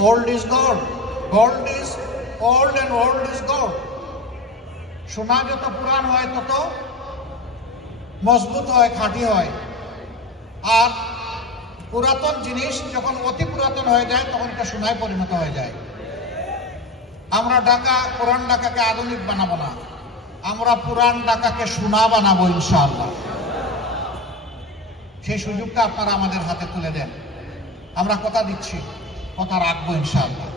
Old is gold. Gold is old and old is gold. সোনা যত পুরান হয় তত মজবুত হয়, খাঁটি হয়। আর পুরাতন জিনিস যখন অতি পুরাতন হয়ে যায় তখন এটা সোনায় পরিণত হয়ে যায়। আমরা পুরান ঢাকাকে আধুনিক বানাবো না, আমরা পুরান ঢাকাকে সোনা বানাবো ইনশাআল্লাহ। সেই সুযোগটা আপনারা আমাদের হাতে তুলে দেন। আমরা কথা দিচ্ছি, কথা রাখবো ইনশাআল্লাহ।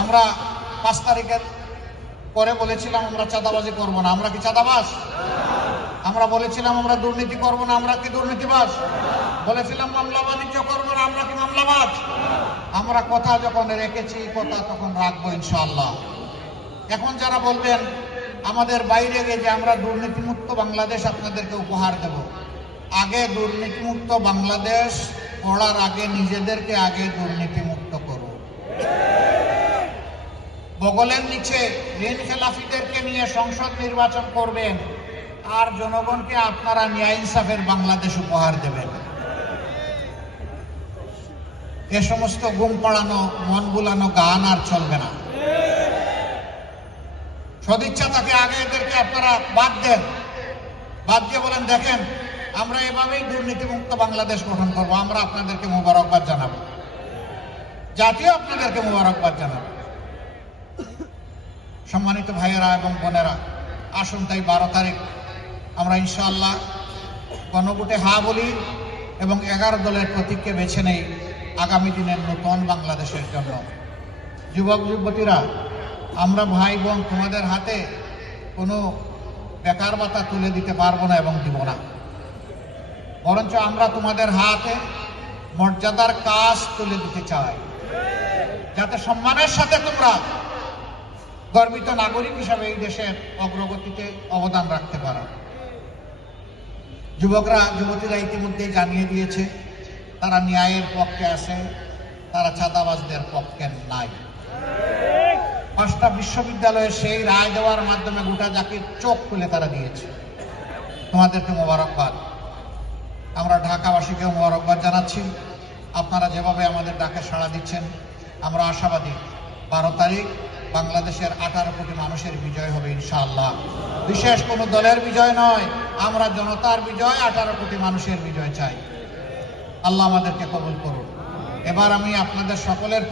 আমরা 5 তারিখের পরে বলেছিলাম আমরা চাঁদাবাজি করব না। আমরা কি চাঁদাবাজ? আমরা বলেছিলাম আমরা দুর্নীতি করব না। আমরা কি দুর্নীতিবাজ? বলেছিলাম মামলা বাণিজ্য করব না। আমরা কি মামলাবাজ? আমরা কথা যখন রেখেছি, কথা তখন রাখবো ইনশাআল্লাহ। এখন যারা বলবেন আমাদের বাইরে গিয়ে যে আমরা দুর্নীতিমুক্ত বাংলাদেশ আপনাদেরকে উপহার দেব, আগে দুর্নীতিমুক্ত বাংলাদেশ গড়ার আগে নিজেদেরকে আগে দুর্নীতিমুক্ত করো। বগলের নিচে ঋণ খেলাফিদেরকে নিয়ে সংসদ নির্বাচন করবেন আর জনগণকে আপনারা ন্যায় ইনসাফের বাংলাদেশ উপহার দেবেন। এ সমস্ত ঘুম পাড়ানো, মন বুলানো গান আর চলবে না। সদিচ্ছা থাকে আগে এদেরকে আপনারা বাদ দেন, বাদ দিয়ে বলেন দেখেন আমরা এভাবেই দুর্নীতিমুক্ত বাংলাদেশ গঠন করবো। আমরা আপনাদেরকে মোবারকবাদ জানাবো, জাতীয় আপনাদেরকে মোবারকবাদ জানাবো। সম্মানিত ভাইয়েরা এবং বোনেরা, আসুন তাই 12 তারিখ আমরা ইনশাআল্লাহ গণভোটে হা বলি এবং 11 দলের প্রতীককে বেছে নেই আগামী দিনের নতুন বাংলাদেশের জন্য। যুবক যুবতীরা, আমরা ভাই বোন তোমাদের হাতে কোনো বেকার ভাতা তুলে দিতে পারবো না এবং দিব না, বরঞ্চ আমরা তোমাদের হাতে মর্যাদার কাজ তুলে দিতে চাই, যাতে সম্মানের সাথে তোমরা গর্বিত নাগরিক হিসাবে এই দেশের অগ্রগতিতে অবদান রাখতে পারো। যুবকরা যুবতীরা ইতিমধ্যেই জানিয়ে দিয়েছে তারা ন্যায়ের পক্ষে আছে, তারা চাঁদাবাজদের পক্ষে নাই। 5টা বিশ্ববিদ্যালয়ে সেই রায় দেওয়ার মাধ্যমে গোটা জাতির চোখ খুলে তারা দিয়েছে। তোমাদেরকে মোবারকবাদ। আমরা ঢাকাবাসীকে মোবারকবাদ জানাচ্ছি। আপনারা যেভাবে আমাদের ডাকে সাড়া দিচ্ছেন, আমরা আশাবাদী 12 তারিখ বাংলাদেশের 18 কোটি মানুষের বিজয় হবে ইনশাআল্লাহ। বিশেষ কোনো দলের বিজয় নয়, আমরা জনতার বিজয়, 18 কোটি মানুষের বিজয় চাই। আল্লাহ আমাদেরকে কবুল করুন। এবার আমি আপনাদের সকলের